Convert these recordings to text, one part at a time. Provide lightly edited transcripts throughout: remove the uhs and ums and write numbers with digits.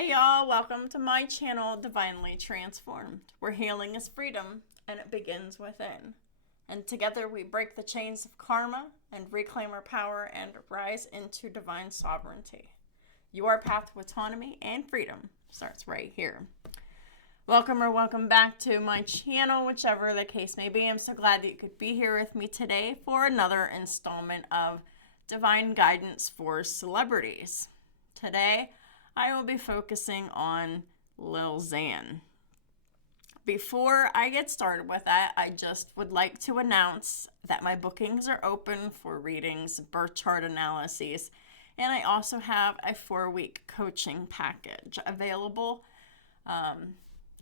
Hey y'all, welcome to my channel, Divinely Transformed, where healing is freedom and it begins within. And together we break the chains of karma and reclaim our power and rise into divine sovereignty. Your path to autonomy and freedom starts right here. Welcome back to my channel, whichever the case may be. I'm so glad that you could be here with me today for another installment of Divine Guidance for Celebrities. Today, I will be focusing on Lil Xan. Before I get started with that, I just would like to announce that my bookings are open for readings, birth chart analyses, and I also have a 4-week coaching package available.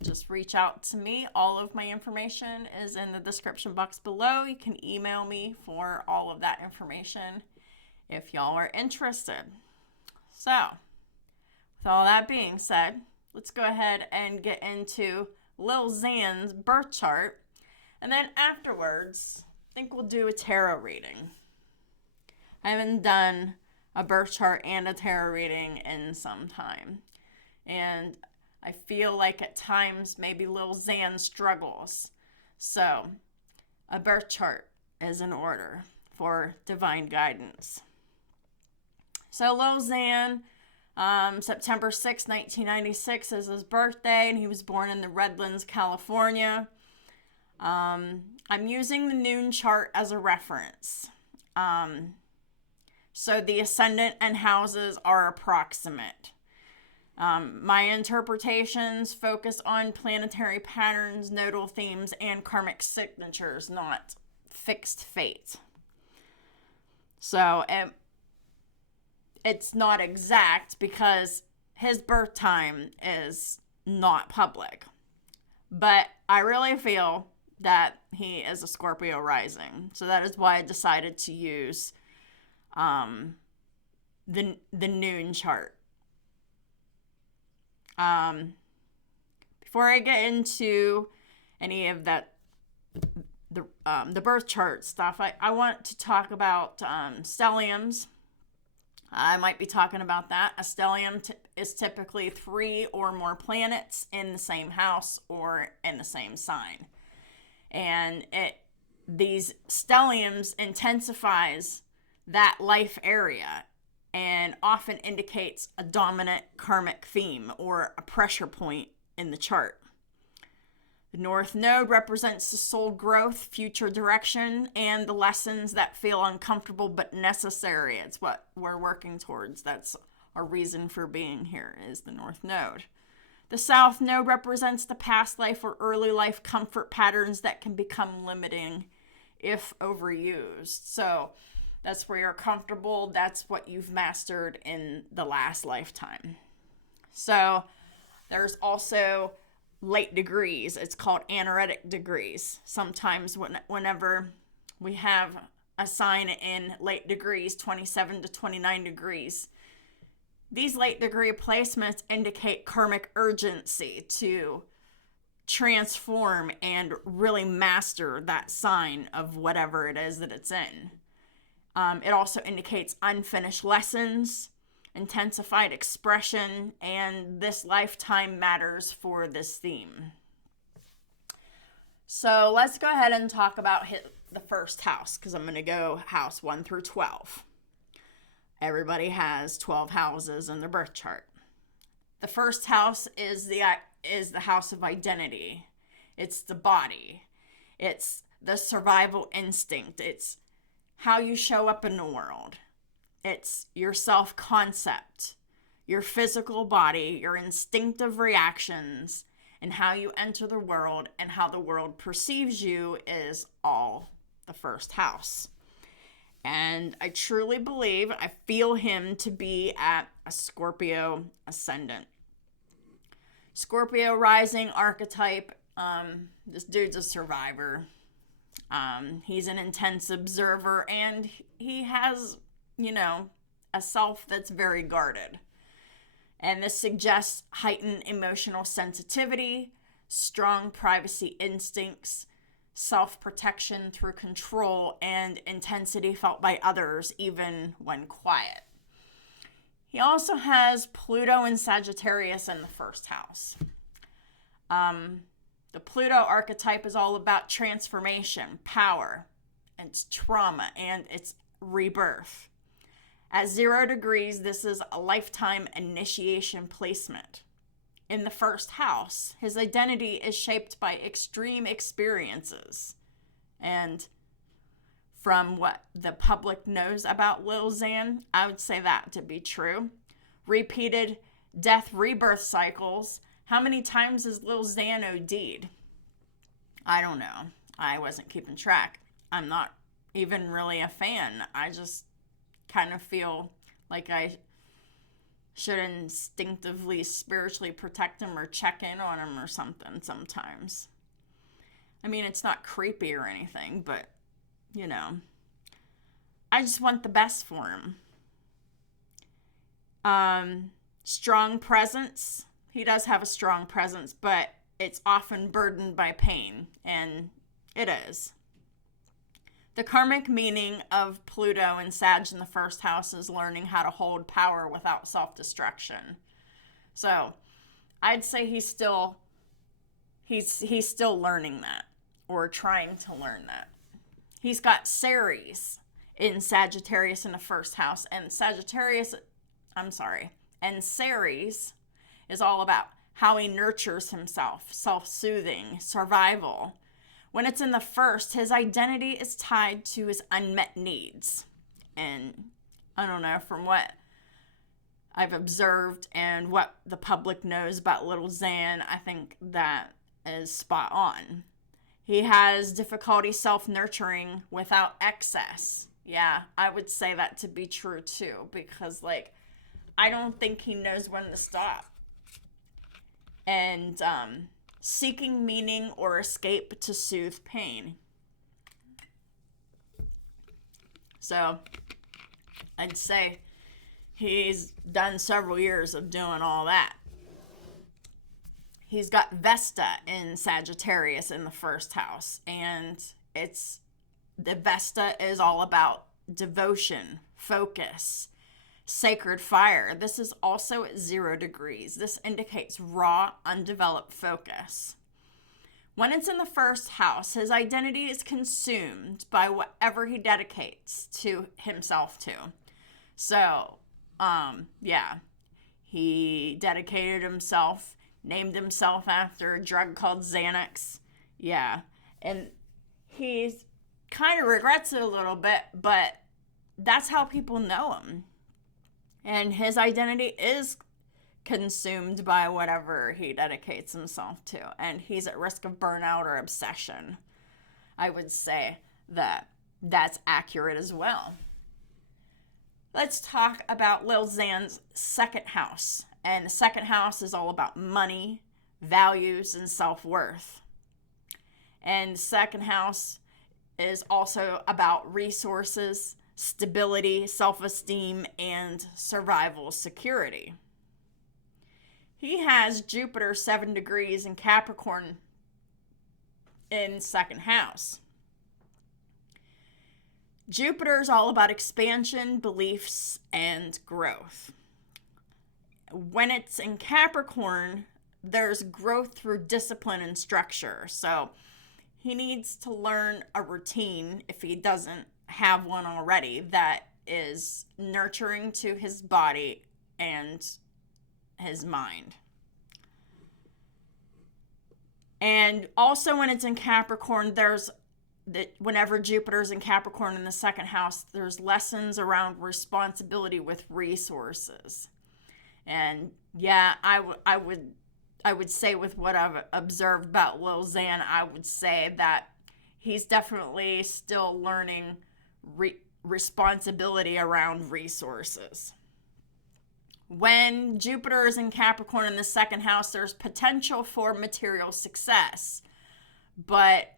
Just reach out to me. All of my information is in the description box below. You can email me for all of that information if y'all are interested. So, with all that being said, let's go ahead and get into Lil Xan's birth chart. And then afterwards, I think we'll do a tarot reading. I haven't done a birth chart and a tarot reading in some time. And I feel like at times maybe Lil Xan struggles. So, a birth chart is in order for divine guidance. So Lil Xan, September 6, 1996 is his birthday, and he was born in the Redlands, California. I'm using the noon chart as a reference. So the ascendant and houses are approximate. My interpretations focus on planetary patterns, nodal themes, and karmic signatures, not fixed fate. So it's not exact because his birth time is not public. But I really feel that he is a Scorpio rising. So that is why I decided to use the noon chart. Before I get into any of that, the birth chart stuff, I want to talk about stelliums. I might be talking about that. A stellium is typically 3 or more planets in the same house or in the same sign. And these stelliums intensifies that life area and often indicates a dominant karmic theme or a pressure point in the chart. The North Node represents the soul growth, future direction, and the lessons that feel uncomfortable but necessary. It's what we're working towards. That's our reason for being here, is the North Node. The South Node represents the past life or early life comfort patterns that can become limiting if overused. So that's where you're comfortable. That's what you've mastered in the last lifetime. So there's also late degrees. It's called anaretic degrees. Sometimes whenever we have a sign in late degrees, 27 to 29 degrees, these late degree placements indicate karmic urgency to transform and really master that sign of whatever it is that it's in. It also indicates unfinished lessons, intensified expression, and this lifetime matters for this theme. So let's go ahead and talk about the first house, because I'm going to go house 1 through 12. Everybody has 12 houses in their birth chart. The first house is the house of identity. It's the body. It's the survival instinct. It's how you show up in the world. It's your self-concept, your physical body, your instinctive reactions, and how you enter the world and how the world perceives you is all the first house. And I truly believe, I feel him to be at a Scorpio ascendant. Scorpio rising archetype, this dude's a survivor. He's an intense observer, and he has, a self that's very guarded. And this suggests heightened emotional sensitivity, strong privacy instincts, self-protection through control, and intensity felt by others even when quiet. He also has Pluto and Sagittarius in the first house. The Pluto archetype is all about transformation, power, and it's trauma, and it's rebirth. At 0 degrees, this is a lifetime initiation placement. In the first house, his identity is shaped by extreme experiences. And from what the public knows about Lil Xan, I would say that to be true. Repeated death rebirth cycles. How many times has Lil Xan OD'd? I don't know. I wasn't keeping track. I'm not even really a fan. I just kind of feel like I should instinctively, spiritually protect him or check in on him or something sometimes. I mean, it's not creepy or anything, but, you know, I just want the best for him. Strong presence. He does have a strong presence, but it's often burdened by pain, and it is. The karmic meaning of Pluto and Sag in the first house is learning how to hold power without self-destruction. So I'd say he's still learning that, or trying to learn that. He's got Ceres in Sagittarius in the first house, and Ceres is all about how he nurtures himself, self-soothing, survival. When it's in the first, his identity is tied to his unmet needs. And I don't know, from what I've observed and what the public knows about Little Xan, I think that is spot on. He has difficulty self-nurturing without excess. Yeah, I would say that to be true too, because I don't think he knows when to stop. And seeking meaning or escape to soothe pain. So I'd say he's done several years of doing all that. He's got Vesta in Sagittarius in the first house, and the Vesta is all about devotion, focus, sacred fire. This is also at 0 degrees. This indicates raw, undeveloped focus. When it's in the first house, his identity is consumed by whatever he dedicates to himself to. So, he dedicated himself, named himself after a drug called Xanax. Yeah, and he kind of regrets it a little bit, but that's how people know him. And his identity is consumed by whatever he dedicates himself to. And he's at risk of burnout or obsession. I would say that that's accurate as well. Let's talk about Lil Xan's second house. And the second house is all about money, values, and self-worth. And the second house is also about resources, stability, self-esteem, and survival security. He has Jupiter 7 degrees in Capricorn in second house. Jupiter is all about expansion, beliefs, and growth. When it's in Capricorn, there's growth through discipline and structure. So he needs to learn a routine, if he doesn't have one already, that is nurturing to his body and his mind. And also when it's in Capricorn, whenever Jupiter's in Capricorn in the second house, there's lessons around responsibility with resources. And yeah, I would say, with what I've observed about Lil Xan, I would say that he's definitely still learning responsibility around resources. When Jupiter is in Capricorn in the second house, there's potential for material success, but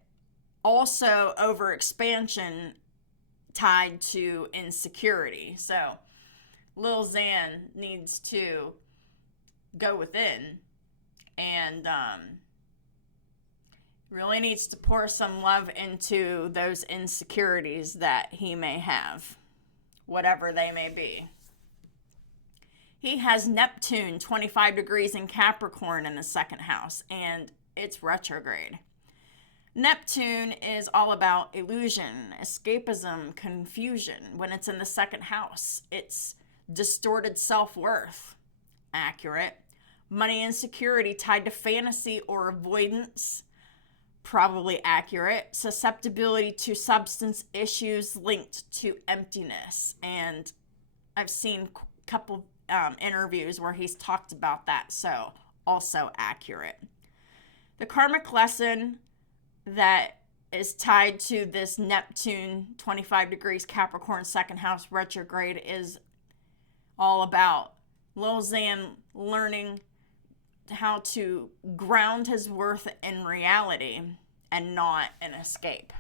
also overexpansion tied to insecurity. So Lil Xan needs to go within and really needs to pour some love into those insecurities that he may have, whatever they may be. He has Neptune 25 degrees in Capricorn in the second house, and it's retrograde. Neptune is all about illusion, escapism, confusion. When it's in the second house, it's distorted self-worth. Accurate. Money insecurity tied to fantasy or avoidance. Probably accurate. Susceptibility to substance issues linked to emptiness. And I've seen a couple interviews where he's talked about that, so also accurate. The karmic lesson that is tied to this Neptune 25 degrees Capricorn second house retrograde is all about Lil Xan learning how to ground his worth in reality and not an escape.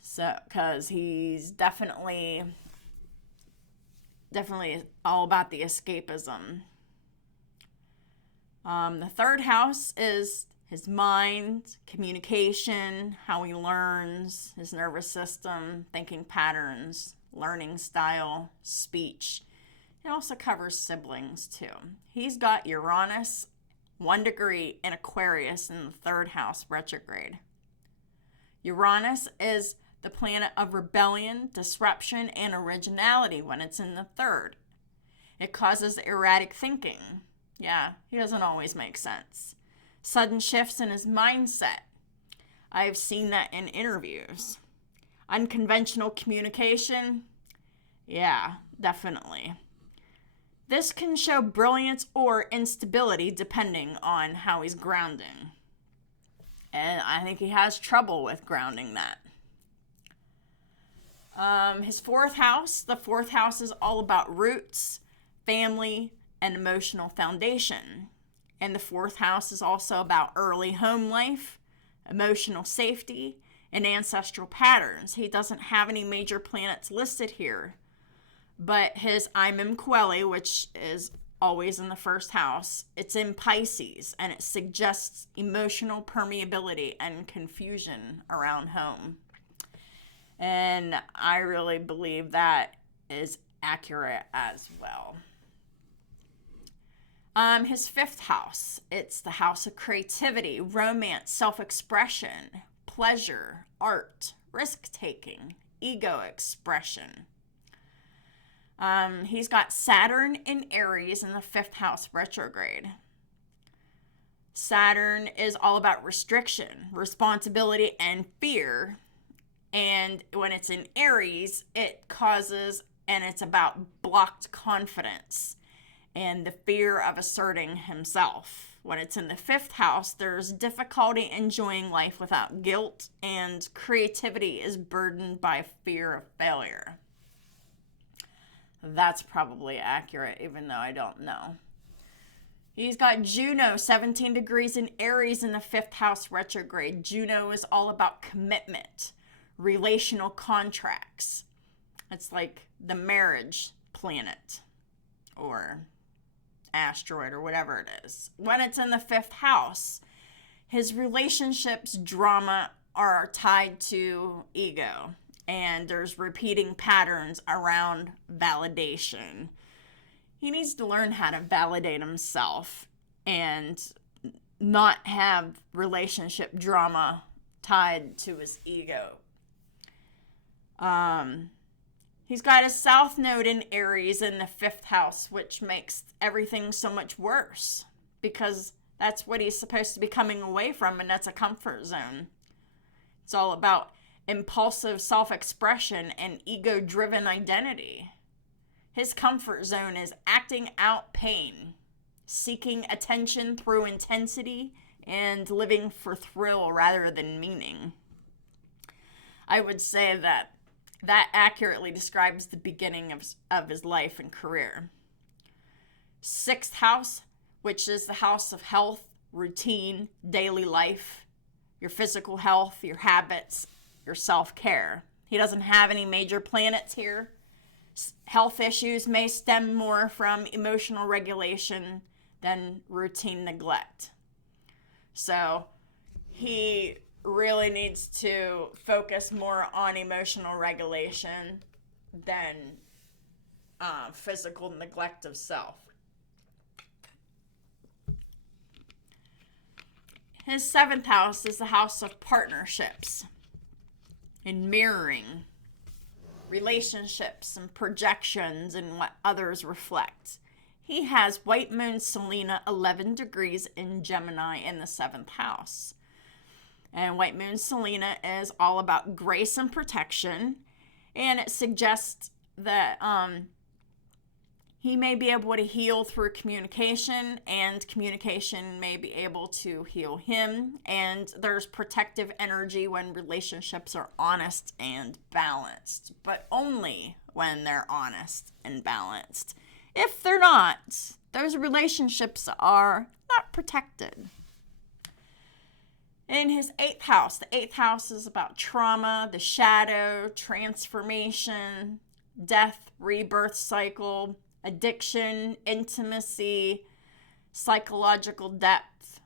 So, because he's definitely all about the escapism. The third house is his mind, communication, how he learns, his nervous system, thinking patterns, learning style, speech. It also covers siblings too. He's got Uranus 1 degree in Aquarius in the third house retrograde. Uranus is the planet of rebellion, disruption, and originality when it's in the third. It causes erratic thinking. Yeah, he doesn't always make sense. Sudden shifts in his mindset. I've seen that in interviews. Unconventional communication. Yeah, definitely. This can show brilliance or instability depending on how he's grounding. And I think he has trouble with grounding that. His fourth house, the fourth house is all about roots, family, and emotional foundation. And the fourth house is also about early home life, emotional safety, and ancestral patterns. He doesn't have any major planets listed here, but his Imam Quelli, which is always in the first house, it's in Pisces, and it suggests emotional permeability and confusion around home. And I really believe that is accurate as well. His fifth house, it's the house of creativity, romance, self-expression, pleasure, art, risk-taking, ego expression. He's got Saturn in Aries in the fifth house retrograde. Saturn is all about restriction, responsibility, and fear. And when it's in Aries, it causes, and it's about blocked confidence and the fear of asserting himself. When it's in the fifth house, there's difficulty enjoying life without guilt, and creativity is burdened by fear of failure. That's probably accurate, even though I don't know. He's got Juno, 17 degrees in Aries in the fifth house retrograde. Juno is all about commitment, relational contracts. It's like the marriage planet or asteroid or whatever it is. When it's in the fifth house, his relationships drama are tied to ego, and there's repeating patterns around validation. He needs to learn how to validate himself and not have relationship drama tied to his ego. He's got a South Node in Aries in the fifth house, which makes everything so much worse because that's what he's supposed to be coming away from, and that's a comfort zone. It's all about impulsive self-expression and ego-driven identity. His comfort zone is acting out pain, seeking attention through intensity, and living for thrill rather than meaning. I would say that accurately describes the beginning of his life and career. Sixth house, which is the house of health, routine, daily life, your physical health, your habits, your self-care. He doesn't have any major planets here. Health issues may stem more from emotional regulation than routine neglect. So he really needs to focus more on emotional regulation than physical neglect of self. His 7th house is the house of partnerships and mirroring relationships and projections and what others reflect. He has white moon Selena 11 degrees in Gemini in the 7th house. And white moon Selena is all about grace and protection. And it suggests that he may be able to heal through communication, and communication may be able to heal him. And there's protective energy when relationships are honest and balanced, but only when they're honest and balanced. If they're not, those relationships are not protected. In his 8th house, the 8th house is about trauma, the shadow, transformation, death, rebirth cycle, addiction, intimacy, psychological depth.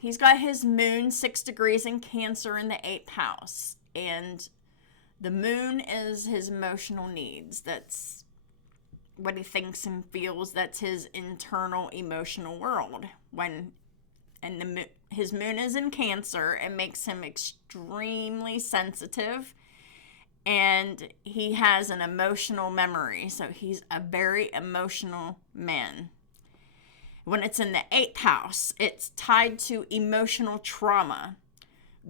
He's got his moon 6 degrees in Cancer in the 8th house. And the moon is his emotional needs. That's what he thinks and feels. That's his internal emotional world. His moon is in Cancer, it makes him extremely sensitive. And he has an emotional memory, so he's a very emotional man. When it's in the 8th house, it's tied to emotional trauma,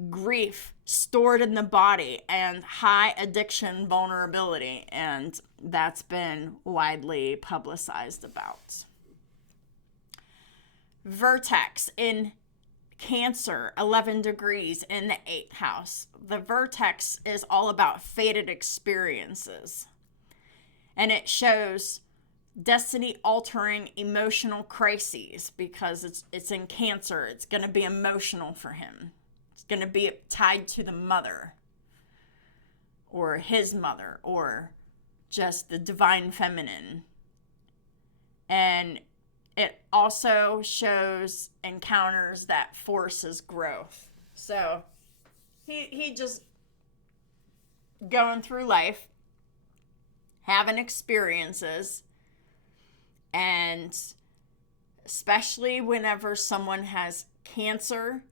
grief stored in the body, and high addiction vulnerability, and that's been widely publicized about. Vertex in Cancer, 11 degrees in the 8th house. The vertex is all about fated experiences. And it shows destiny-altering emotional crises because it's in Cancer. It's going to be emotional for him. It's going to be tied to the mother or his mother or just the divine feminine. And it also shows encounters that forces growth. So he just going through life, having experiences, and especially whenever someone has Cancer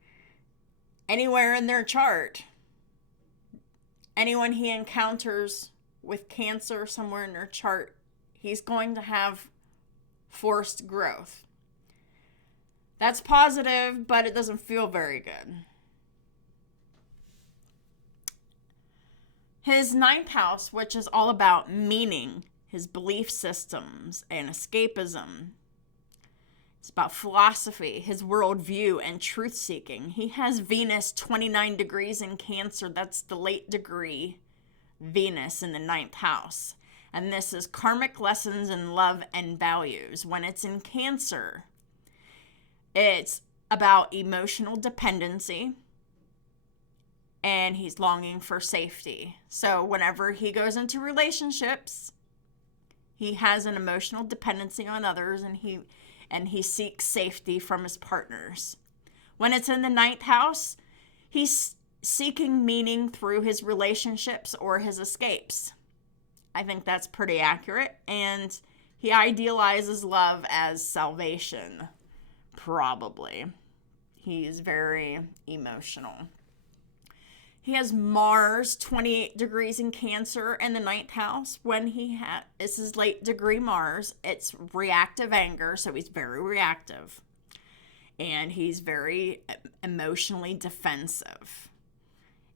anywhere in their chart, anyone he encounters with Cancer somewhere in their chart, he's going to have forced growth. That's positive, but it doesn't feel very good. His 9th house, which is all about meaning, his belief systems, and escapism. It's about philosophy, his worldview, and truth-seeking. He has Venus 29 degrees in Cancer. That's the late degree Venus in the 9th house. And this is karmic lessons in love and values. When it's in Cancer, it's about emotional dependency, and he's longing for safety. So whenever he goes into relationships, he has an emotional dependency on others, and he seeks safety from his partners. When it's in the 9th house, he's seeking meaning through his relationships or his escapes. I think that's pretty accurate. And he idealizes love as salvation, probably. He's very emotional. He has Mars 28 degrees in Cancer in the 9th house. When this is late degree Mars, it's reactive anger, so he's very reactive. And he's very emotionally defensive.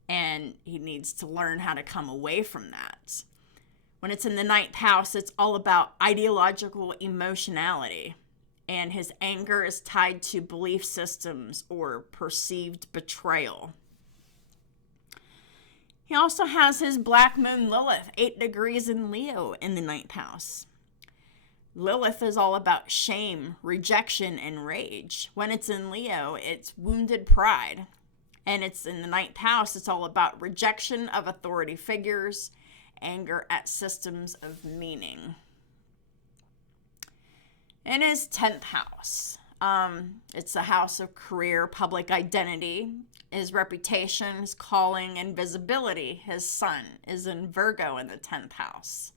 And he needs to learn how to come away from that. When it's in the 9th house, it's all about ideological emotionality. And his anger is tied to belief systems or perceived betrayal. He also has his black moon Lilith, 8 degrees in Leo in the 9th house. Lilith is all about shame, rejection, and rage. When it's in Leo, it's wounded pride. And it's in the 9th house, it's all about rejection of authority figures, anger at systems of meaning. In his 10th house, It's a house of career, public identity, his reputation, his calling, and visibility. His sun is in Virgo in the 10th house.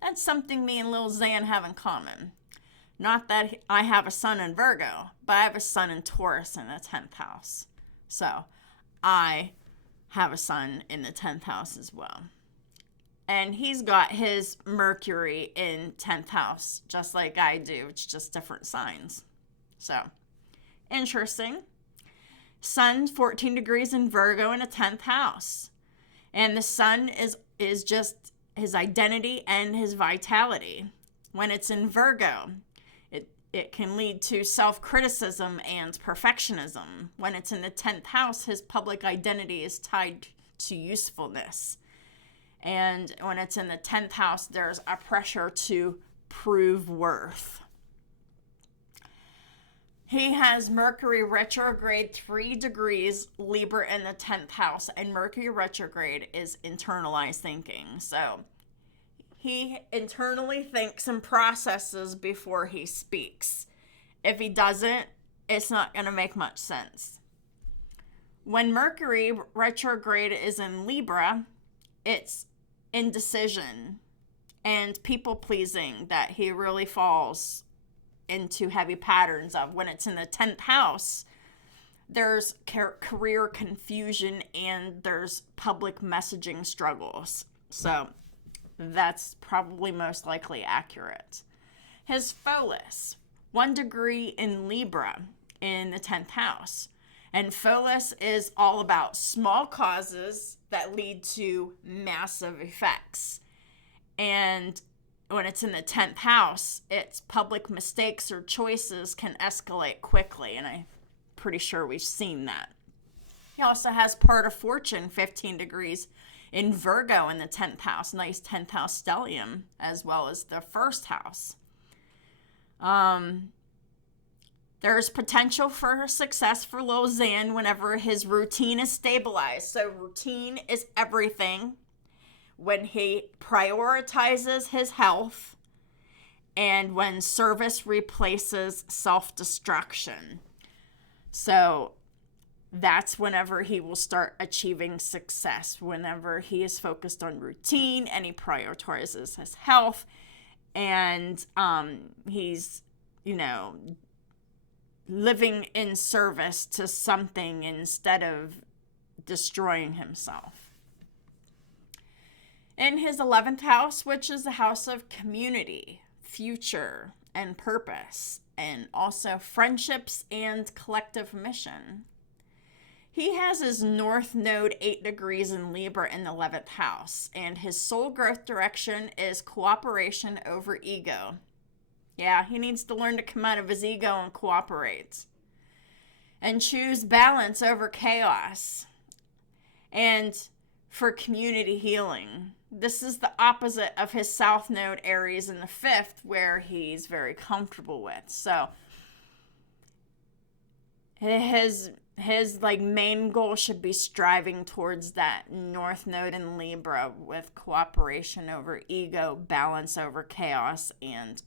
That's something me and Lil Xan have in common. Not that I have a sun in Virgo, but I have a sun in Taurus in the 10th house. So I have a sun in the 10th house as well. And he's got his Mercury in 10th house, just like I do. It's just different signs. So, interesting. Sun, 14 degrees in Virgo in a 10th house. And the sun is just his identity and his vitality. When it's in Virgo, it can lead to self-criticism and perfectionism. When it's in the 10th house, his public identity is tied to usefulness. And when it's in the 10th house, there's a pressure to prove worth. He has Mercury retrograde 3 degrees Libra in the 10th house, and Mercury retrograde is internalized thinking. So he internally thinks and processes before he speaks. If he doesn't, it's not going to make much sense. When Mercury retrograde is in Libra, it's indecision and people pleasing that he really falls into heavy patterns of. When it's in the 10th house, there's career confusion and there's public messaging struggles. So that's probably most likely accurate. His Pholus, 1 degree in Libra in the 10th house. And Pholus is all about small causes that lead to massive effects. And when it's in the 10th house, its public mistakes or choices can escalate quickly. And I'm pretty sure we've seen that. He also has part of fortune, 15 degrees in Virgo in the 10th house. Nice 10th house stellium, as well as the first house. There's potential for success for Lil Xan whenever his routine is stabilized. So routine is everything. When he prioritizes his health and when service replaces self-destruction. So that's whenever he will start achieving success, whenever he is focused on routine and he prioritizes his health and he's, living in service to something instead of destroying himself. In his 11th house, which is the house of community, future, and purpose, and also friendships and collective mission. He has his North Node 8 degrees in Libra in the 11th house, and his soul growth direction is cooperation over ego. Yeah, he needs to learn to come out of his ego and cooperate. And choose balance over chaos. And for community healing. This is the opposite of his South Node Aries in the 5th, where he's very comfortable with. So his main goal should be striving towards that North Node in Libra with cooperation over ego, balance over chaos, and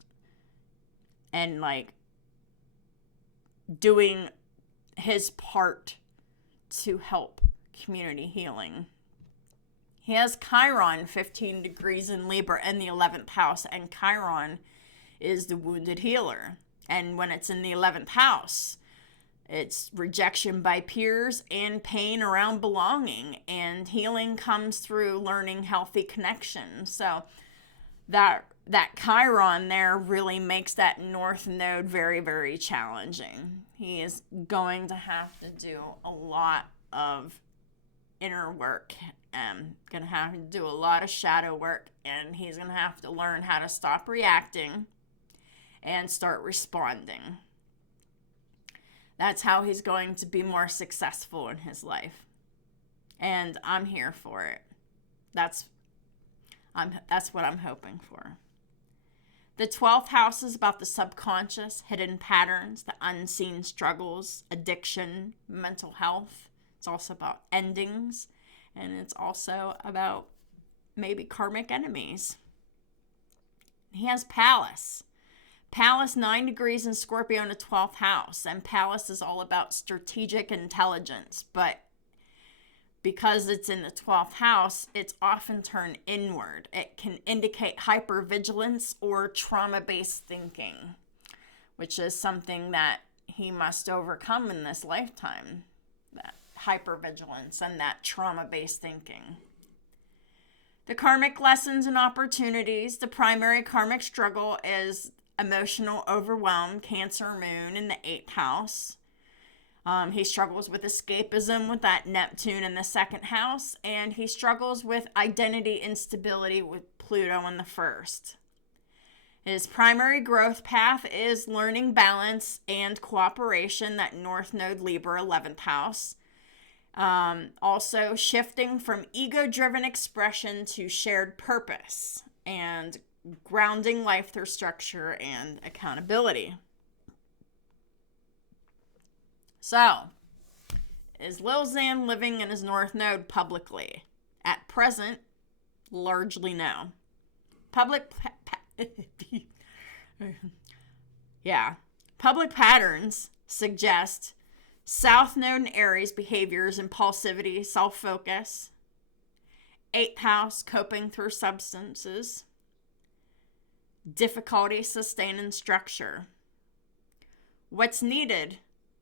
doing his part to help community healing. He has Chiron, 15 degrees in Libra in the 11th house, and Chiron is the wounded healer. And when it's in the 11th house, it's rejection by peers and pain around belonging, and healing comes through learning healthy connections. So that Chiron there really makes that North Node very, very challenging. He is going to have to do a lot of inner work, going to have to do a lot of shadow work, and he's going to have to learn how to stop reacting and start responding. That's how he's going to be more successful in his life. And I'm here for it. That's what I'm hoping for. The 12th house is about the subconscious, hidden patterns, the unseen struggles, addiction, mental health. It's also about endings, and it's also about maybe karmic enemies. He has Pallas. Pallas 9 degrees in Scorpio in the 12th house. And Pallas is all about strategic intelligence. But because it's in the 12th house, it's often turned inward. It can indicate hypervigilance or trauma-based thinking, which is something that he must overcome in this lifetime. That hypervigilance and that trauma-based thinking. The karmic lessons and opportunities. The primary karmic struggle is emotional overwhelm, Cancer moon in the 8th house. He struggles with escapism with that Neptune in the 2nd house, and he struggles with identity instability with Pluto in the 1st. His primary growth path is learning balance and cooperation, that North Node Libra 11th house. Also shifting from ego-driven expression to shared purpose and grounding life through structure and accountability. So, is Lil Xan living in his North Node publicly? At present, largely no. Public patterns suggest South Node in Aries behaviors, impulsivity, self-focus. 8th house, coping through substances. Difficulty sustaining structure. What's needed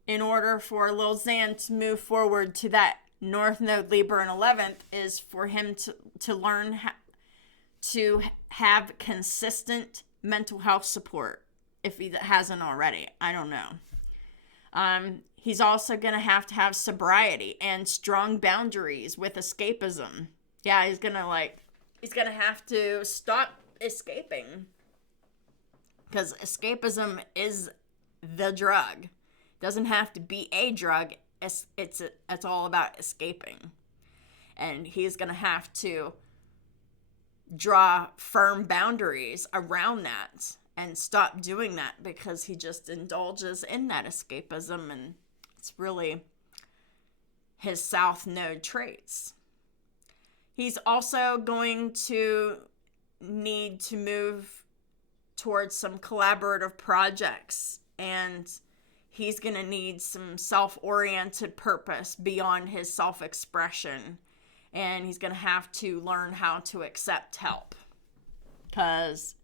in order for Lil Xan to move forward to that North Node Libra in 11th is for him to learn to have consistent mental health support, if he hasn't already. I don't know. He's also going to have sobriety and strong boundaries with escapism. Yeah, he's going to have to stop escaping, because escapism is the drug. It doesn't have to be a drug. It's all about escaping. And he's going to have to draw firm boundaries around that and stop doing that, because he just indulges in that escapism, and it's really his South Node traits. He's also going to need to move towards some collaborative projects, and he's going to need some self-oriented purpose beyond his self-expression, and he's going to have to learn how to accept help, because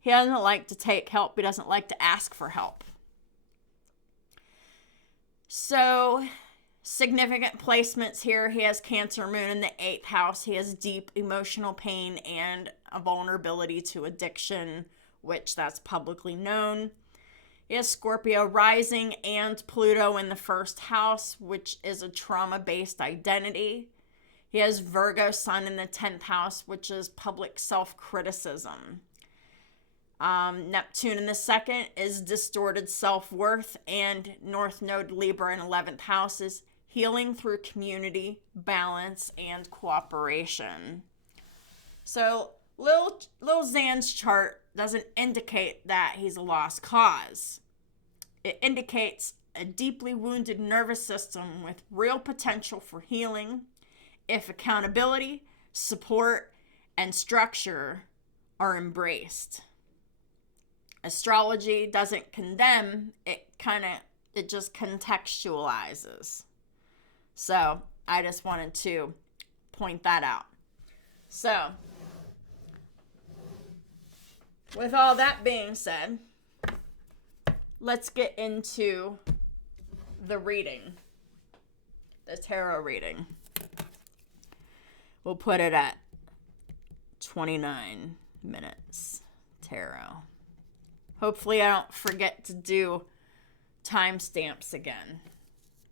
he doesn't like to take help. He doesn't like to ask for help. So, significant placements here. He has Cancer moon in the 8th house. He has deep emotional pain and a vulnerability to addiction, which that's publicly known. He has Scorpio rising and Pluto in the 1st house, which is a trauma-based identity. He has Virgo sun in the 10th house, which is public self-criticism. Neptune in the 2nd is distorted self-worth, and North Node Libra in 11th house is healing through community, balance, and cooperation. So Lil Xan's chart doesn't indicate that he's a lost cause. It indicates a deeply wounded nervous system with real potential for healing if accountability, support, and structure are embraced. Astrology doesn't condemn, it just contextualizes. So I just wanted to point that out. So, with all that being said, let's get into the reading, the tarot reading. We'll put it at 29 minutes tarot. Hopefully I don't forget to do timestamps again,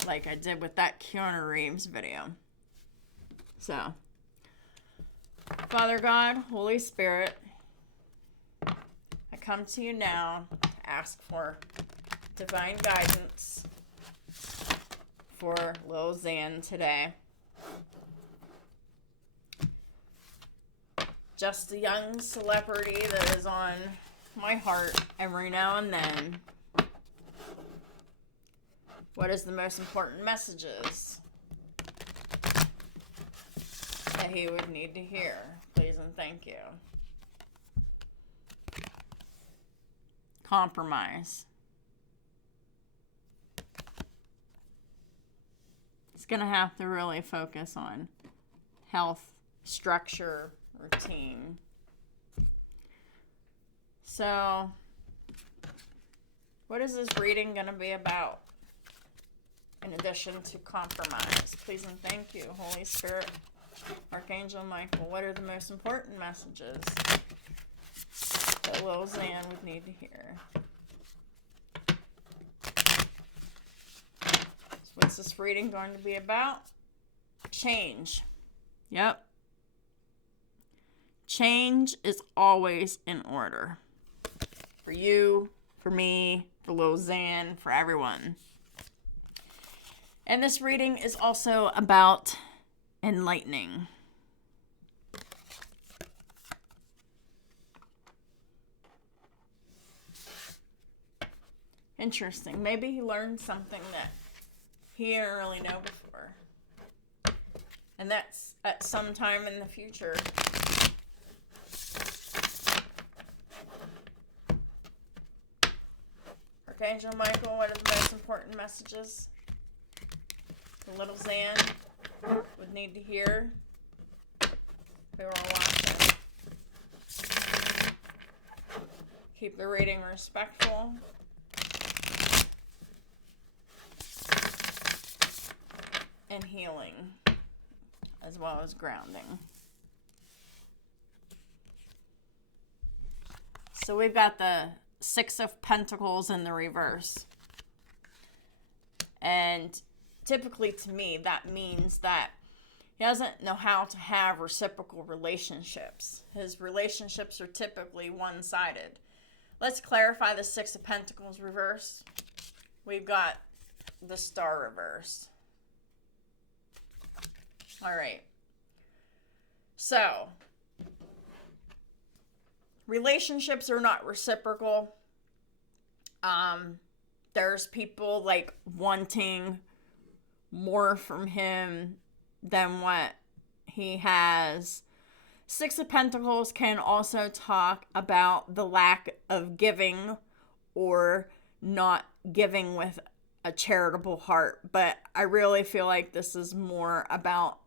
like I did with that Keanu Reeves video. So, Father God, Holy Spirit, I come to you now to ask for divine guidance for Lil Xan today. Just a young celebrity that is on my heart every now and then. What is the most important messages that he would need to hear? Please and thank you. compromise. He's going to have to really focus on health, structure, routine. So, what is this reading going to be about? In addition to compromise. Please and thank you, Holy Spirit, Archangel Michael. What are the most important messages that Lil Xan would need to hear? So what's this reading going to be about? Change. Yep. Change is always in order. For you, for me, for Lil Xan, for everyone. And this reading is also about enlightening. Interesting. Maybe he learned something that he didn't really know before. And that's at some time in the future. Archangel Michael, what are the most important messages the little Xan would need to hear? We were all watching. Keep the reading respectful. And healing, as well as grounding. So we've got the Six of Pentacles in the reverse. And typically to me, that means that he doesn't know how to have reciprocal relationships. His relationships are typically one-sided. Let's clarify the Six of Pentacles reverse. We've got the Star reverse. All right. So, relationships are not reciprocal. There's people like wanting more from him than what he has. Six of Pentacles can also talk about the lack of giving or not giving with a charitable heart. But I really feel like this is more about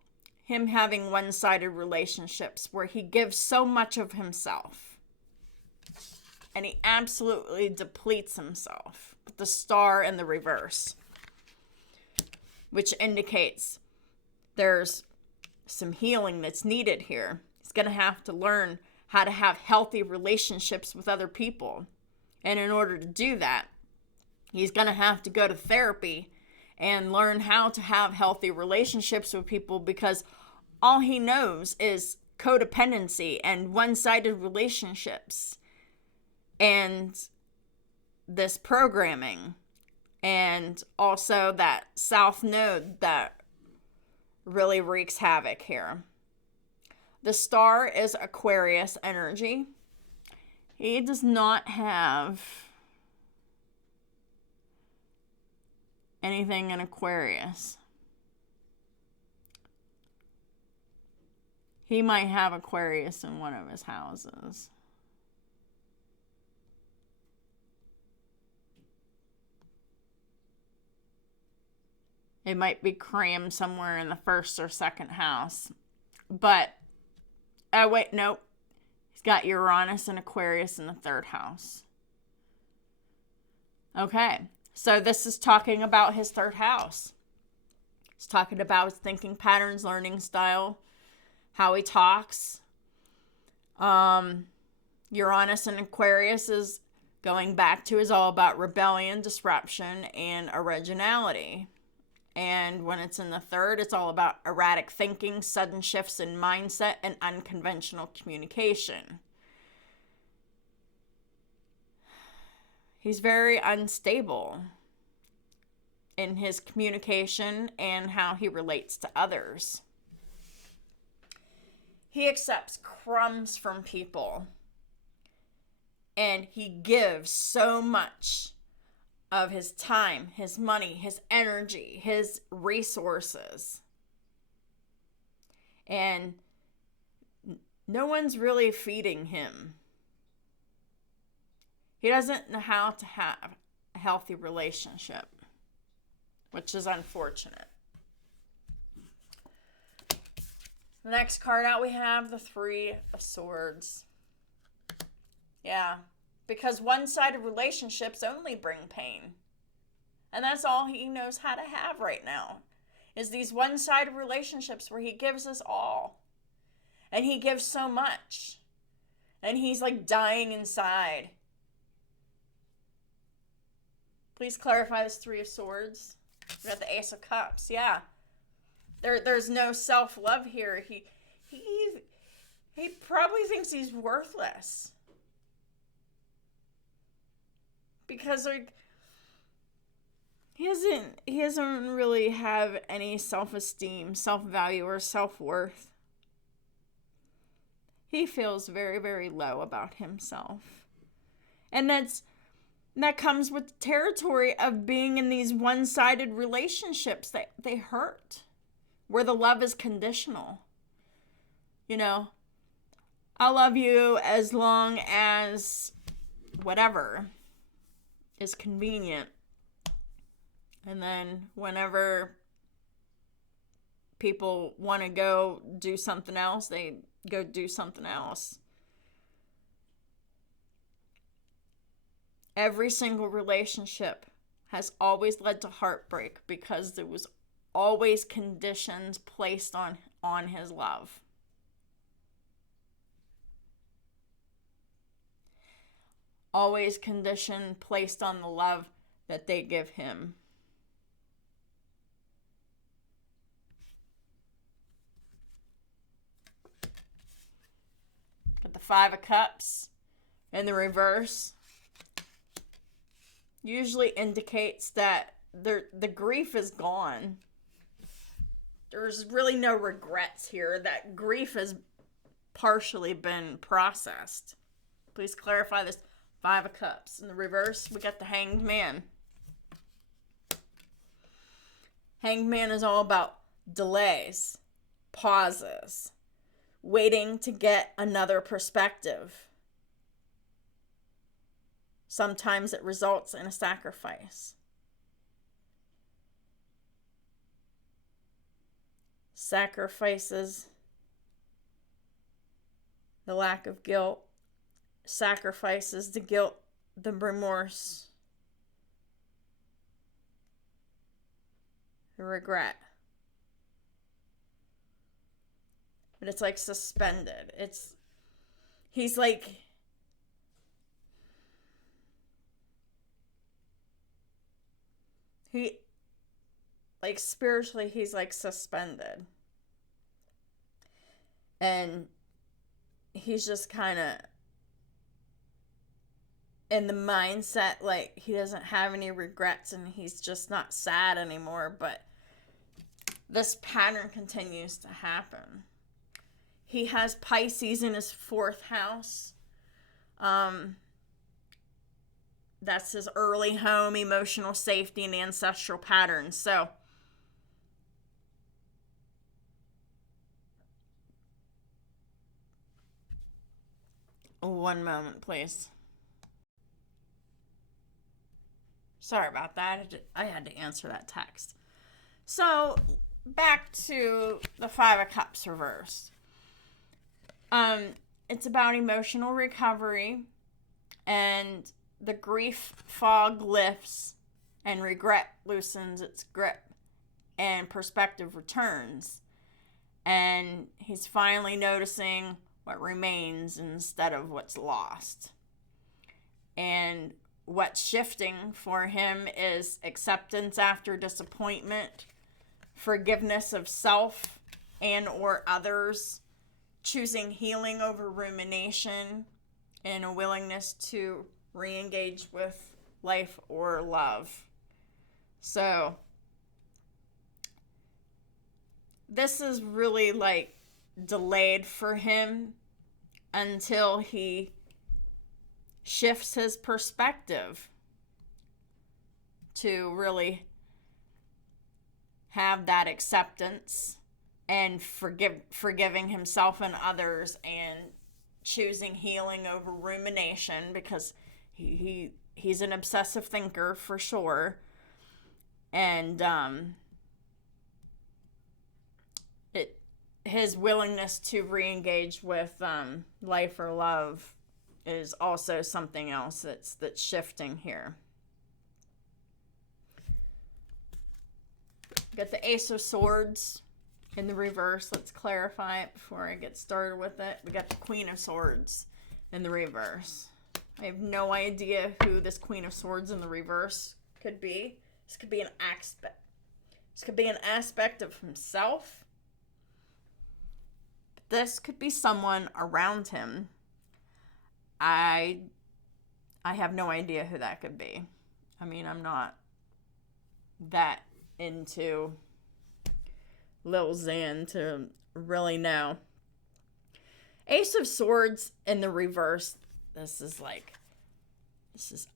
him having one-sided relationships where he gives so much of himself. And he absolutely depletes himself. With the Star in the reverse. Which indicates there's some healing that's needed here. He's going to have to learn how to have healthy relationships with other people. And in order to do that, he's going to have to go to therapy and learn how to have healthy relationships with people, because all he knows is codependency and one-sided relationships and this programming, and also that South Node that really wreaks havoc here. The Star is Aquarius energy. He does not have anything in Aquarius. He might have Aquarius in one of his houses. It might be crammed somewhere in the first or second house. But, oh wait, nope. He's got Uranus and Aquarius in the third house. Okay, so this is talking about his third house. It's talking about his thinking patterns, learning style, how he talks. Uranus and Aquarius is going back to is all about rebellion, disruption, and originality. And when it's in the third, it's all about erratic thinking, sudden shifts in mindset, and unconventional communication. He's very unstable in his communication and how he relates to others. He accepts crumbs from people, and he gives so much of his time, his money, his energy, his resources. And no one's really feeding him. He doesn't know how to have a healthy relationship, which is unfortunate. The next card out we have the Three of Swords. Yeah, because one-sided relationships only bring pain. And that's all he knows how to have right now, is these one-sided relationships where he gives us all. And he gives so much. And he's like dying inside. Please clarify this Three of Swords. We got the Ace of Cups. Yeah. There's no self-love here. He probably thinks he's worthless. Because like he doesn't really have any self-esteem, self-value, or self-worth. He feels very, very low about himself. And that comes with the territory of being in these one-sided relationships that they hurt, where the love is conditional. You know, I'll love you as long as whatever is convenient. And then whenever people want to go do something else, they go do something else. Every single relationship has always led to heartbreak because there was always conditions placed on his love. Always condition placed on the love that they give him. Got the Five of Cups in the reverse. Usually indicates that the grief is gone. There's really no regrets here. That grief has partially been processed. Please clarify this Five of Cups. In the reverse, we got the Hanged Man. Hanged Man is all about delays, pauses, waiting to get another perspective. Sometimes it results in a sacrifice. Sacrifices the lack of guilt, sacrifices the guilt, the remorse, the regret. But it's like suspended. He's like, spiritually, he's like suspended. And he's just kind of in the mindset, like, he doesn't have any regrets and he's just not sad anymore. But this pattern continues to happen. He has Pisces in his 4th house. That's his early home, emotional safety, and ancestral patterns. So, one moment, please. Sorry about that. I had to answer that text. So, back to the Five of Cups reversed. It's about emotional recovery, and the grief fog lifts and regret loosens its grip and perspective returns. And he's finally noticing what remains instead of what's lost. And what's shifting for him is acceptance after disappointment, forgiveness of self and or others, choosing healing over rumination, and a willingness to re-engage with life or love. So, this is really like delayed for him until he shifts his perspective to really have that acceptance and forgiving himself and others, and choosing healing over rumination, because He's an obsessive thinker for sure. And his willingness to re-engage with life or love is also something else that's shifting here. Got the Ace of Swords in the reverse. Let's clarify it before I get started with it. We got the Queen of Swords in the reverse. I have no idea who this Queen of Swords in the reverse could be. This could be an aspect. This could be an aspect of himself. This could be someone around him. I have no idea who that could be. I mean, I'm not that into Lil Xan to really know. Ace of Swords in the reverse. This is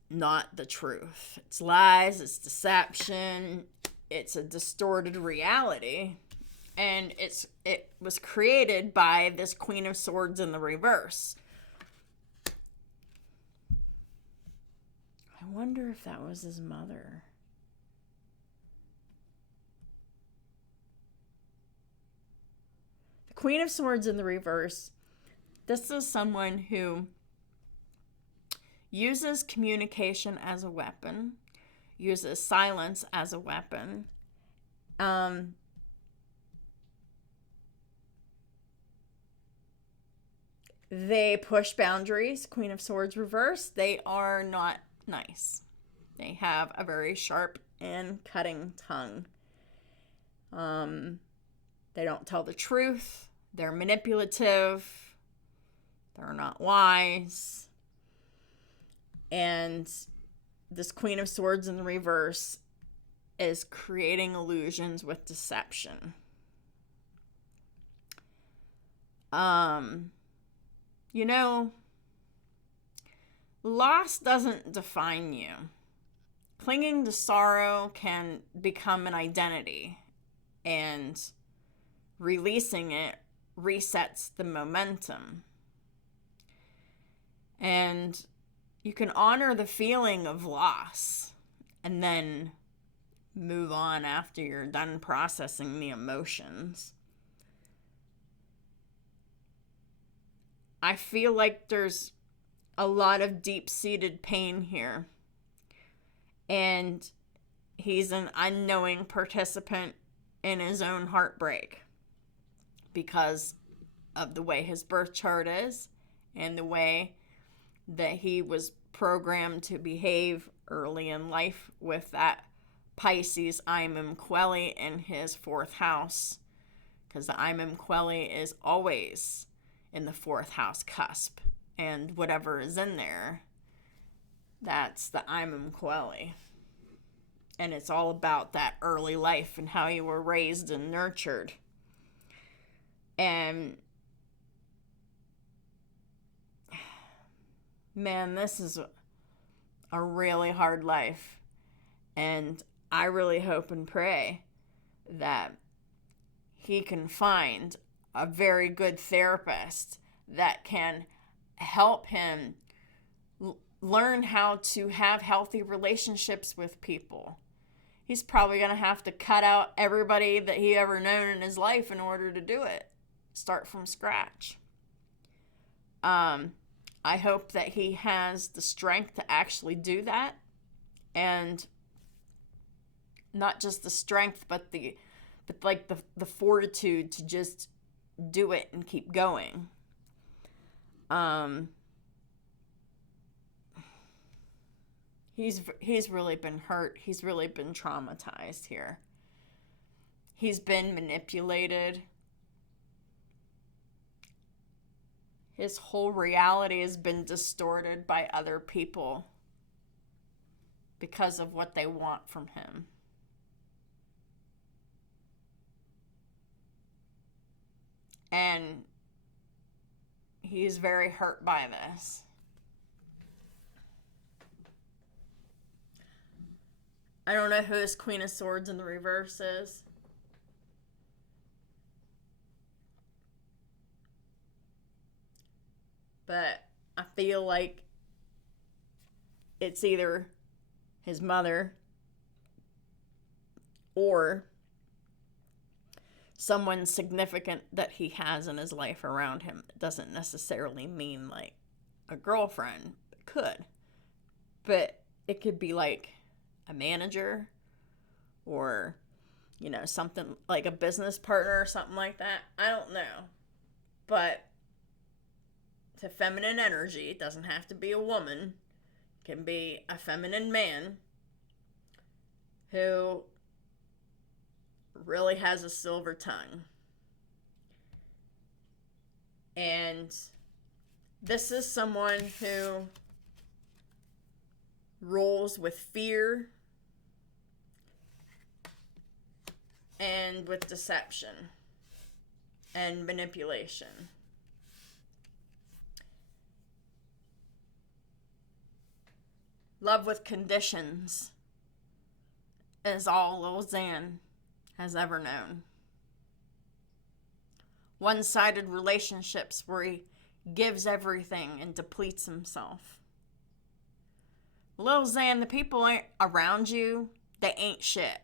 not the truth. It's lies, it's deception, it's a distorted reality. And it was created by this Queen of Swords in the reverse. I wonder if that was his mother. The Queen of Swords in the reverse. This is someone who uses communication as a weapon, uses silence as a weapon. They push boundaries. Queen of Swords reverse. They are not nice. They have a very sharp and cutting tongue. They don't tell the truth. They're manipulative. They're not wise. And this Queen of Swords in the reverse is creating illusions with deception. You know, loss doesn't define you. Clinging to sorrow can become an identity, and releasing it resets the momentum. And you can honor the feeling of loss and then move on after you're done processing the emotions. I feel like there's a lot of deep-seated pain here. And he's an unknowing participant in his own heartbreak because of the way his birth chart is and the way that he was programmed to behave early in life with that Pisces Imam Quelli in his fourth house. Because the Imam Quelli is always in the fourth house cusp, and whatever is in there, that's the Imam Quelli. And it's all about that early life and how you were raised and nurtured. And man, this is a really hard life. And I really hope and pray that he can find a very good therapist that can help him learn how to have healthy relationships with people. He's probably going to have to cut out everybody that he ever known in his life in order to do it. Start from scratch. I hope that he has the strength to actually do that. And not just the strength, but the fortitude to just do it and keep going. He's really been hurt. He's really been traumatized here. He's been manipulated. His whole reality has been distorted by other people because of what they want from him. And he's very hurt by this. I don't know who this Queen of Swords in the reverse is. But I feel like it's either his mother or someone significant that he has in his life around him. It doesn't necessarily mean like a girlfriend. It could. But it could be like a manager or, something like a business partner or something like that. I don't know. But it's a feminine energy. It doesn't have to be a woman. It can be a feminine man who really has a silver tongue. And this is someone who rules with fear and with deception and manipulation. Love with conditions is all Lil Xan has ever known. One-sided relationships where he gives everything and depletes himself. Lil Xan, the people around you, they ain't shit.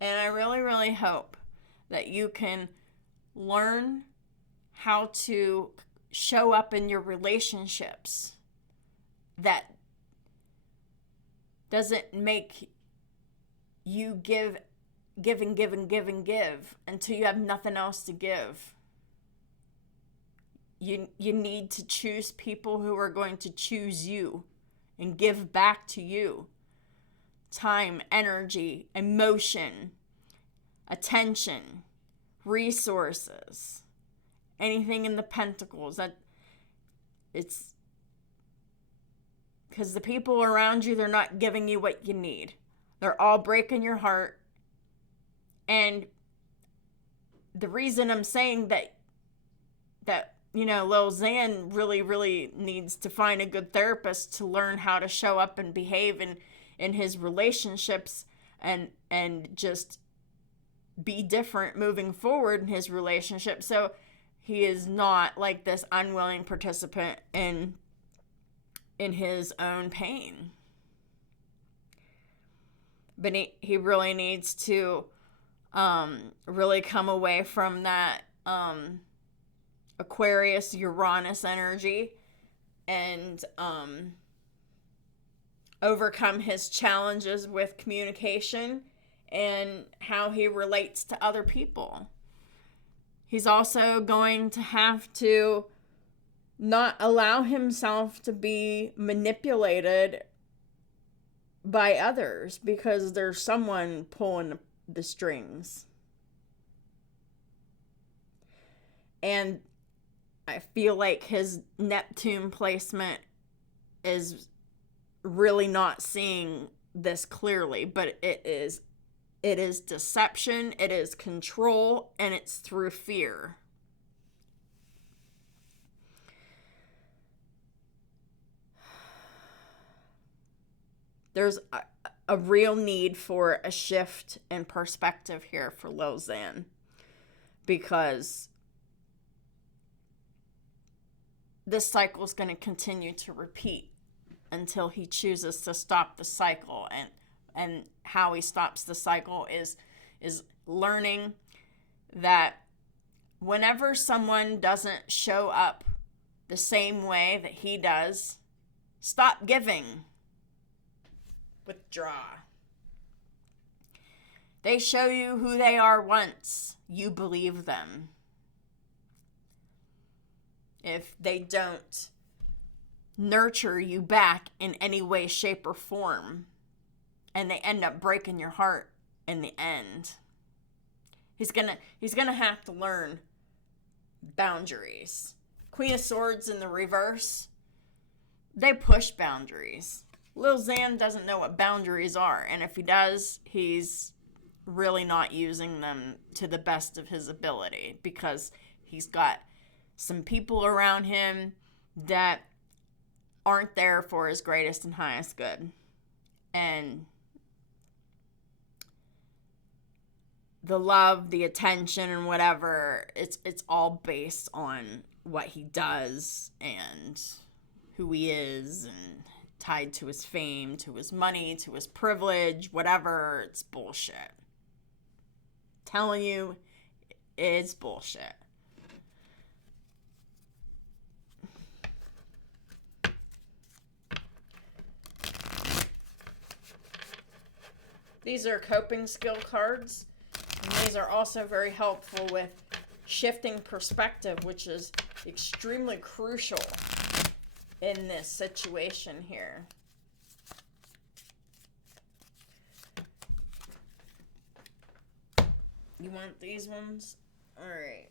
And I really, really hope that you can learn how to show up in your relationships that doesn't make you give until you have nothing else to give. You need to choose people who are going to choose you and give back to you. Time, energy, emotion, attention, resources, anything in the pentacles. That it's because the people around you, they're not giving you what you need. They're all breaking your heart. And the reason I'm saying that Lil Xan really, really needs to find a good therapist to learn how to show up and behave in his relationships and just be different moving forward in his relationship. So he is not like this unwilling participant in his own pain. But he really needs to really come away from that Aquarius, Uranus energy and overcome his challenges with communication and how he relates to other people. He's also going to have to not allow himself to be manipulated by others because there's someone pulling the strings. And I feel like his Neptune placement is really not seeing this clearly, but it is deception, it is control, and it's through fear. There's a real need for a shift in perspective here for Lil Xan, because this cycle is going to continue to repeat until he chooses to stop the cycle. And how he stops the cycle is learning that whenever someone doesn't show up the same way that he does, stop giving. Withdraw. They show you who they are once. You believe them. If they don't nurture you back in any way, shape, or form, and they end up breaking your heart in the end, he's gonna have to learn boundaries. Queen of Swords in the reverse, they push boundaries. Lil Xan doesn't know what boundaries are, and if he does, he's really not using them to the best of his ability because he's got some people around him that aren't there for his greatest and highest good. And the love, the attention, and whatever, it's all based on what he does and who he is and tied to his fame, to his money, to his privilege, whatever. It's bullshit. Telling you, it's bullshit. These are coping skill cards, and these are also very helpful with shifting perspective, which is extremely crucial in this situation here. You want these ones? All right.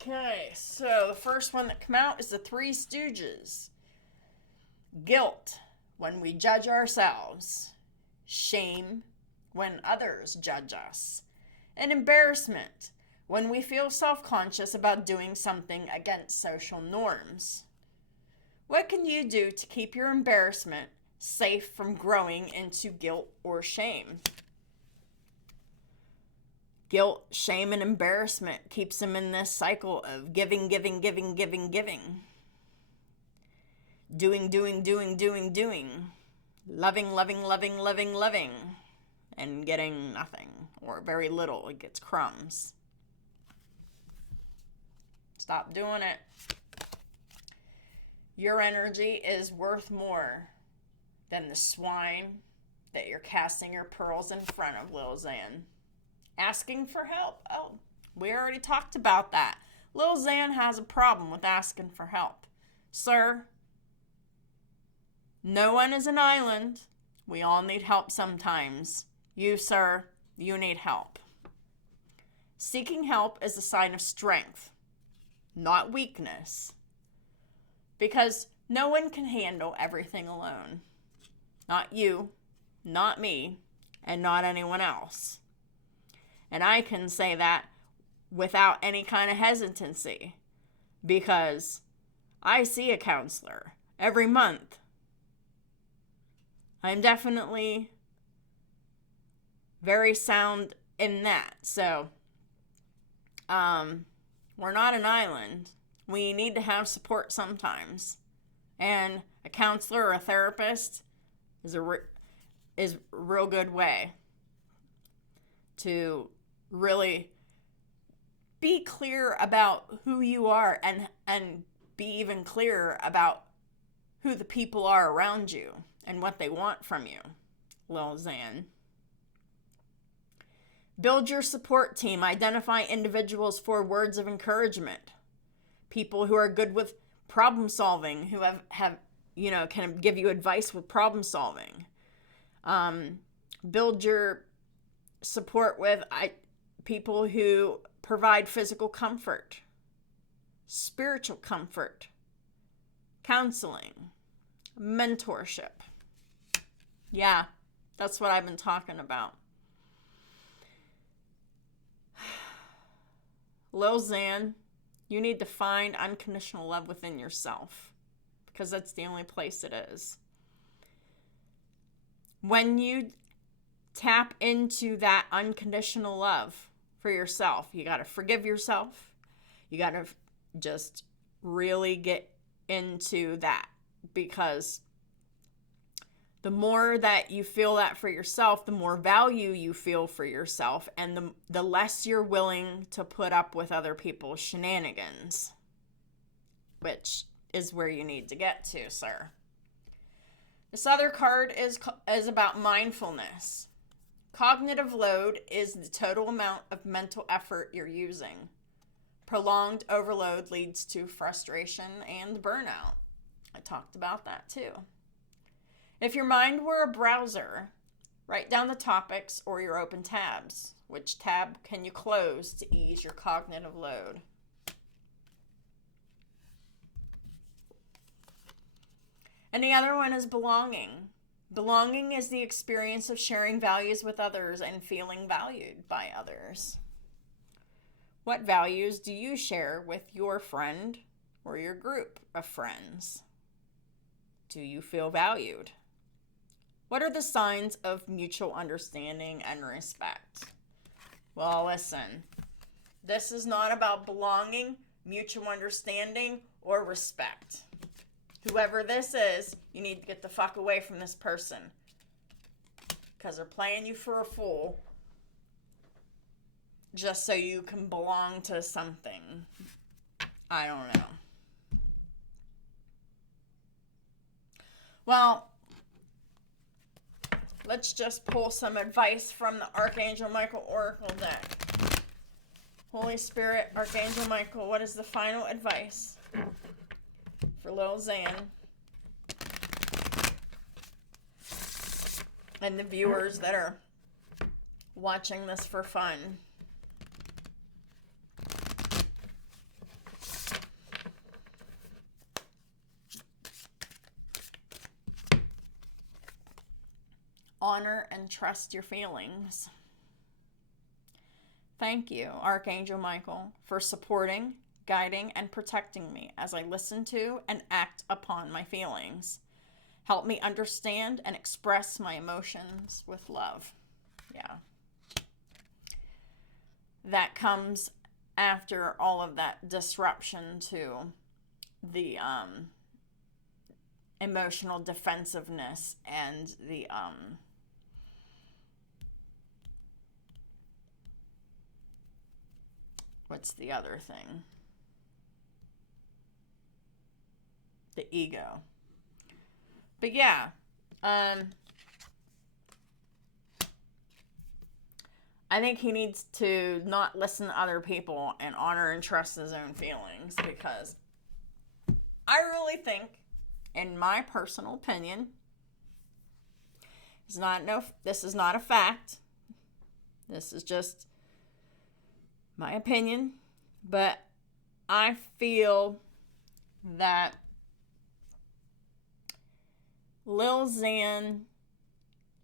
Okay, so the first one that come out is the Three Stooges. Guilt, when we judge ourselves. Shame, when others judge us. And embarrassment, when we feel self-conscious about doing something against social norms. What can you do to keep your embarrassment safe from growing into guilt or shame? Guilt, shame, and embarrassment keeps them in this cycle of giving. Doing. Loving. And getting nothing or very little. It gets crumbs. Stop doing it. Your energy is worth more than the swine that you're casting your pearls in front of, Lil Xan. Asking for help. Oh, we already talked about that. Lil Xan has a problem with asking for help. Sir, no one is an island. We all need help sometimes. You, sir, you need help. Seeking help is a sign of strength, not weakness. Because no one can handle everything alone. Not you, not me, and not anyone else. And I can say that without any kind of hesitancy, because I see a counselor every month. I'm definitely very sound in that. So, we're not an island. We need to have support sometimes. And a counselor or a therapist is a real good way to really be clear about who you are and be even clearer about who the people are around you and what they want from you, Lil Xan. Build your support team. Identify individuals for words of encouragement. People who are good with problem solving, who have can give you advice with problem solving. Build your support with people who provide physical comfort, spiritual comfort, counseling, mentorship. Yeah, that's what I've been talking about. Lil Xan, you need to find unconditional love within yourself, because that's the only place it is. When you tap into that unconditional love for yourself, you got to forgive yourself. You got to just really get into that, because the more that you feel that for yourself, the more value you feel for yourself, and the less you're willing to put up with other people's shenanigans, which is where you need to get to, sir. This other card is about mindfulness. Cognitive load is the total amount of mental effort you're using. Prolonged overload leads to frustration and burnout. I talked about that too. If your mind were a browser, write down the topics or your open tabs. Which tab can you close to ease your cognitive load? And the other one is belonging. Belonging is the experience of sharing values with others and feeling valued by others. What values do you share with your friend or your group of friends? Do you feel valued? What are the signs of mutual understanding and respect? Well, listen, This is not about belonging, mutual understanding, or respect. Whoever this is, you need to get the fuck away from this person. Because they're playing you for a fool. Just so you can belong to something. I don't know. Well, let's just pull some advice from the Archangel Michael Oracle deck. Holy Spirit, Archangel Michael, what is the final advice for Lil Xan and the viewers that are watching this for fun? Honor and trust your feelings. Thank you, Archangel Michael, for supporting, guiding, and protecting me as I listen to and act upon my feelings. Help me understand and express my emotions with love. Yeah. That comes after all of that disruption to the emotional defensiveness and the what's the other thing? The ego. But yeah, I think he needs to not listen to other people and honor and trust his own feelings, because I really think, in my personal opinion, this is not a fact. This is just my opinion, but I feel that Lil Xan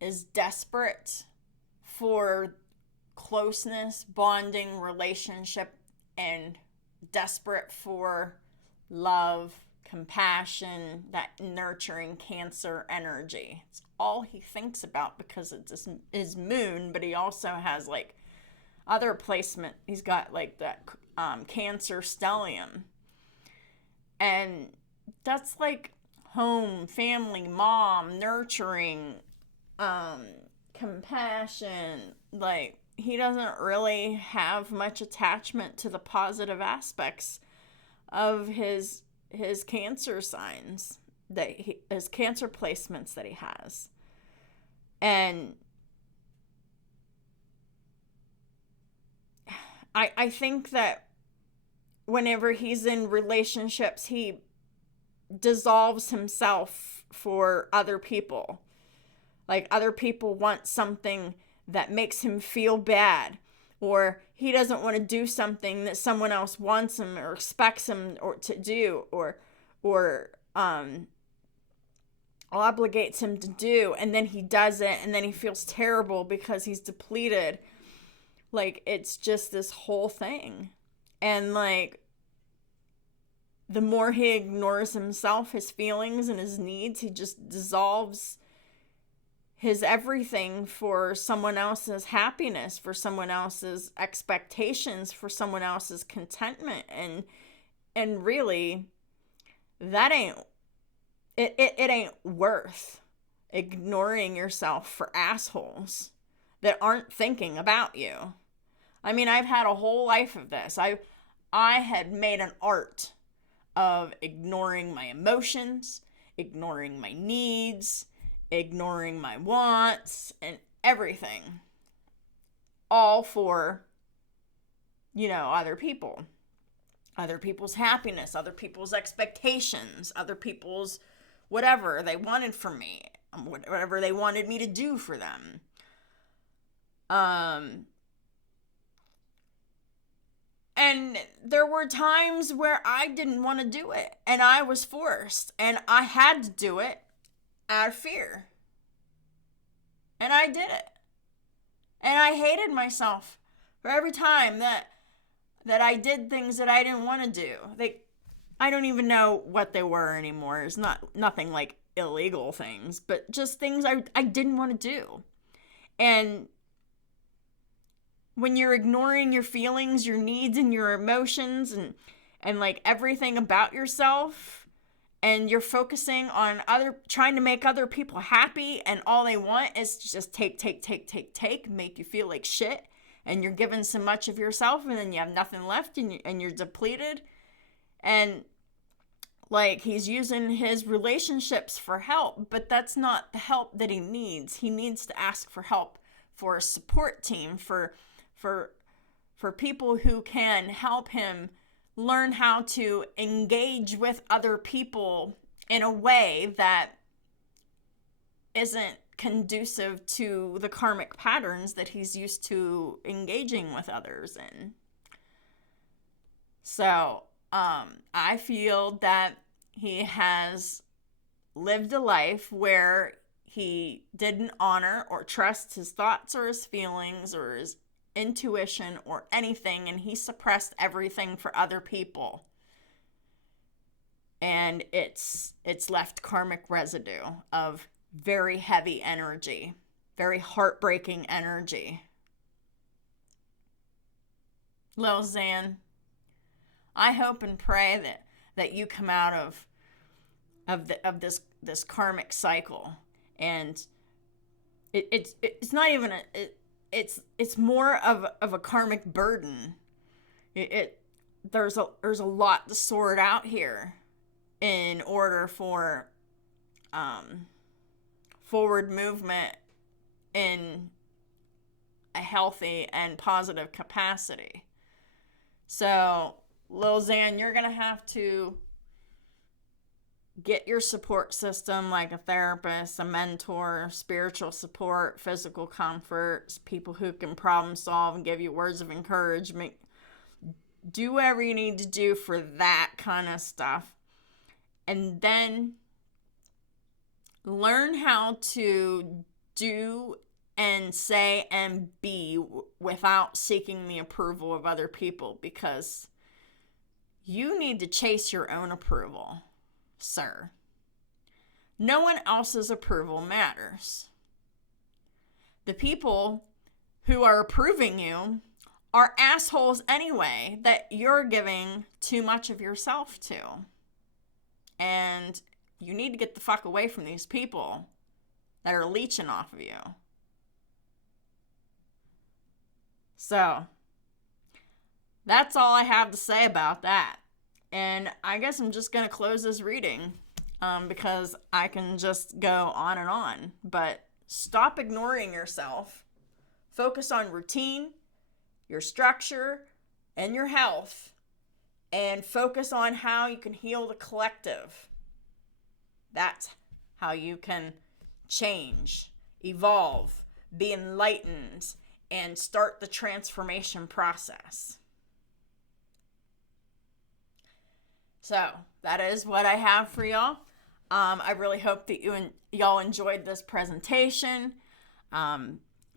is desperate for closeness, bonding, relationship, and desperate for love, compassion, that nurturing Cancer energy. It's all he thinks about because it's his moon, but he also has like other placement. He's got like that Cancer stellium, and that's like home, family, mom, nurturing, compassion. Like, he doesn't really have much attachment to the positive aspects of his Cancer signs, his Cancer placements that he has. And I think that whenever he's in relationships, he dissolves himself for other people. Like, other people want something that makes him feel bad, or he doesn't want to do something that someone else wants him or expects him or to do, or obligates him to do, and then he does it, and then he feels terrible because he's depleted. Like, it's just this whole thing. And like, the more he ignores himself, his feelings, and his needs, he just dissolves his everything for someone else's happiness, for someone else's expectations, for someone else's contentment. And really, that ain't it ain't worth ignoring yourself for assholes that aren't thinking about you. I mean, I've had a whole life of this. I had made an art of ignoring my emotions, ignoring my needs, ignoring my wants, and everything. All for, other people. Other people's happiness, other people's expectations, other people's whatever they wanted from me, whatever they wanted me to do for them. And there were times where I didn't want to do it, and I was forced, and I had to do it out of fear. And I did it. And I hated myself for every time that I did things that I didn't want to do. I don't even know what they were anymore. It's nothing like illegal things, but just things I didn't want to do. And when you're ignoring your feelings, your needs, and your emotions, and like everything about yourself, and you're focusing on trying to make other people happy, and all they want is to just take, make you feel like shit, and you're giving so much of yourself, and then you have nothing left, and you're depleted, and like, he's using his relationships for help, but that's not the help that he needs. He needs to ask for help for a support team, for people who can help him learn how to engage with other people in a way that isn't conducive to the karmic patterns that he's used to engaging with others in. So, I feel that he has lived a life where he didn't honor or trust his thoughts or his feelings or his intuition or anything, and he suppressed everything for other people. And it's left karmic residue of very heavy energy, very heartbreaking energy. Lil Xan, I hope and pray that you come out of this karmic cycle, and it's not even it's more of a karmic burden. There's a lot to sort out here in order for forward movement in a healthy and positive capacity. So, Lil Xan, you're going to have to get your support system, like a therapist, a mentor, spiritual support, physical comfort, people who can problem solve and give you words of encouragement. Do whatever you need to do for that kind of stuff. And then learn how to do and say and be without seeking the approval of other people, because you need to chase your own approval, sir. No one else's approval matters. The people who are approving you are assholes anyway that you're giving too much of yourself to. And you need to get the fuck away from these people that are leeching off of you. So, that's all I have to say about that. And I guess I'm just going to close this reading because I can just go on and on. But stop ignoring yourself. Focus on routine, your structure, and your health. And focus on how you can heal the collective. That's how you can change, evolve, be enlightened, and start the transformation process. So, that is what I have for y'all. I really hope that y'all enjoyed this presentation.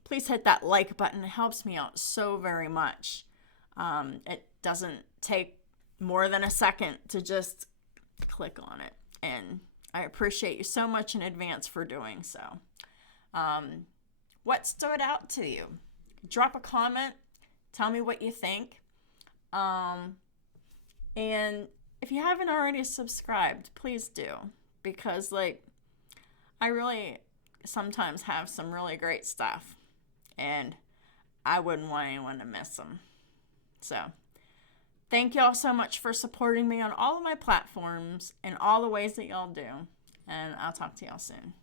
Please hit that like button. It helps me out so very much. It doesn't take more than a second to just click on it. And I appreciate you so much in advance for doing so. What stood out to you? Drop a comment. Tell me what you think. And if you haven't already subscribed, please do. Because, I really sometimes have some really great stuff. And I wouldn't want anyone to miss them. So, thank y'all so much for supporting me on all of my platforms and all the ways that y'all do. And I'll talk to y'all soon.